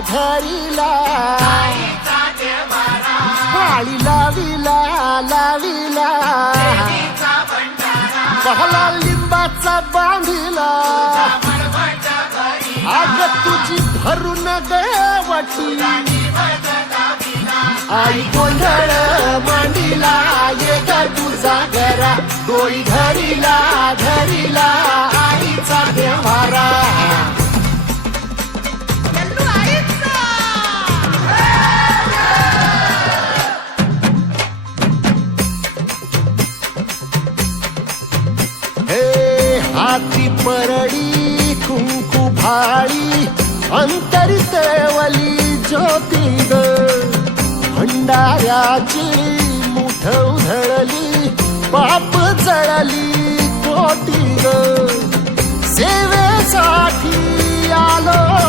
धरिला माळी लाविला लाविला पहला लिंबाचा बांधिला आग तुझी भरून गवटी आई गोंधळ मांडिला ये ग तुझा घरा डोळी धरिला धरिला आईचा देवारा हाती परडी कुंकू भाळी अंतरी तळवली ज्योती ग भंडाऱ्याची मुठ उधळली पाप जळली कोटी ग सेवेसाठी आलो